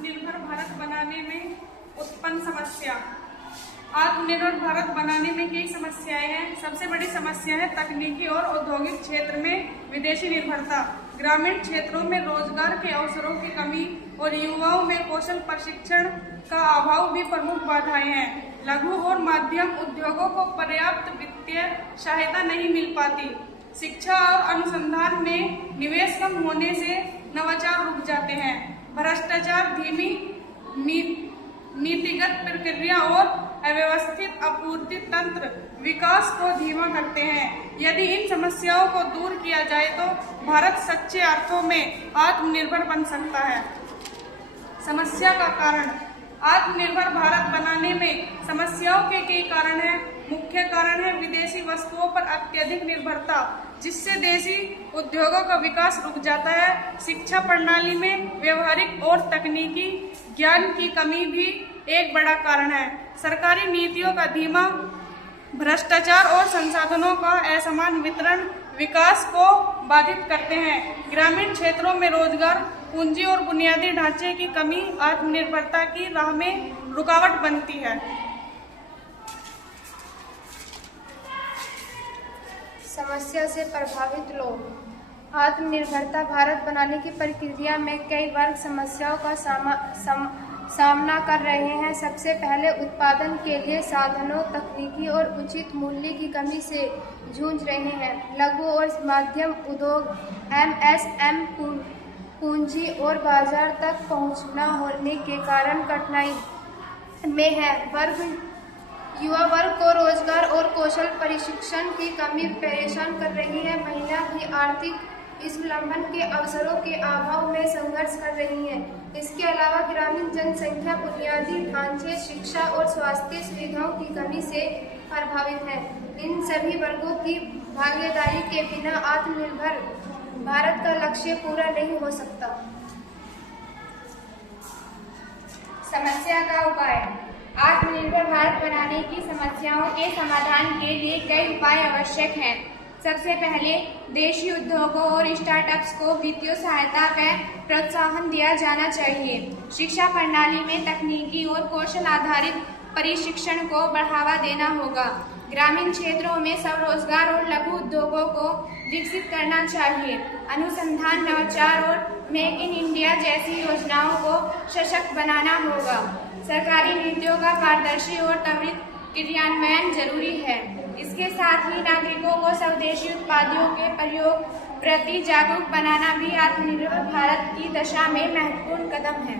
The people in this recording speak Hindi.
आत्मनिर्भर भारत बनाने में उत्पन्न समस्या। आत्मनिर्भर भारत बनाने में कई समस्याएं हैं। सबसे बड़ी समस्या है तकनीकी और औद्योगिक क्षेत्र में विदेशी निर्भरता। ग्रामीण क्षेत्रों में रोजगार के अवसरों की कमी और युवाओं में कौशल प्रशिक्षण का अभाव भी प्रमुख बाधाएं हैं। लघु और मध्यम उद्योगों को पर्याप्त वित्तीय सहायता नहीं मिल पाती। शिक्षा और अनुसंधान में निवेश कम होने से नवाचार रुक जाते हैं। भ्रष्टाचार, धीमी नीतिगत प्रक्रिया और अव्यवस्थित आपूर्ति तंत्र विकास को धीमा करते हैं। यदि इन समस्याओं को दूर किया जाए तो भारत सच्चे अर्थों में आत्मनिर्भर बन सकता है। समस्या का कारण। आत्मनिर्भर भारत बनाने में समस्याओं के कई कारण हैं। मुख्य कारण है विदेशी वस्तुओं पर अत्यधिक निर्भरता, जिससे देशी उद्योगों का विकास रुक जाता है। शिक्षा प्रणाली में व्यवहारिक और तकनीकी ज्ञान की कमी भी एक बड़ा कारण है। सरकारी नीतियों का धीमा भ्रष्टाचार और संसाधनों का असमान वितरण विकास को बाधित करते हैं। ग्रामीण क्षेत्रों में रोजगार, पूंजी और बुनियादी ढांचे की कमी आत्मनिर्भरता की राह में रुकावट बनती है। समस्या से प्रभावित लोग। आत्मनिर्भरता भारत बनाने की प्रक्रिया में कई वर्ग समस्याओं का सामना कर रहे हैं। सबसे पहले उत्पादन के लिए साधनों, तकनीकी और उचित मूल्य की कमी से जूझ रहे हैं। लघु और मध्यम उद्योग MSM पूंजी और बाजार तक पहुंचना होने के कारण कठिनाई में है। युवा वर्ग को रोजगार और कौशल प्रशिक्षण की कमी परेशान कर रही है। महिला भी आर्थिक स्वावलंबन के अवसरों के अभाव में संघर्ष कर रही है। इसके अलावा ग्रामीण जनसंख्या बुनियादी ढांचे, शिक्षा और स्वास्थ्य सुविधाओं की कमी से प्रभावित है। इन सभी वर्गों की भागीदारी के बिना आत्मनिर्भर भारत का लक्ष्य पूरा नहीं हो सकता। समस्या का उपाय। आत्मनिर्भर भारत बनाने की समस्याओं के समाधान के लिए कई उपाय आवश्यक हैं। सबसे पहले देशी उद्योगों और स्टार्टअप्स को वित्तीय सहायता व प्रोत्साहन दिया जाना चाहिए। शिक्षा प्रणाली में तकनीकी और कौशल आधारित प्रशिक्षण को बढ़ावा देना होगा। ग्रामीण क्षेत्रों में स्वरोजगार और लघु उद्योगों को विकसित करना चाहिए। अनुसंधान, नवाचार और मेक इन इंडिया जैसी योजनाओं को सशक्त बनाना होगा। सरकारी नीतियों का पारदर्शी और त्वरित क्रियान्वयन जरूरी है। इसके साथ ही नागरिकों को स्वदेशी उत्पादों के प्रयोग प्रति जागरूक बनाना भी आत्मनिर्भर भारत की दिशा में महत्वपूर्ण कदम है।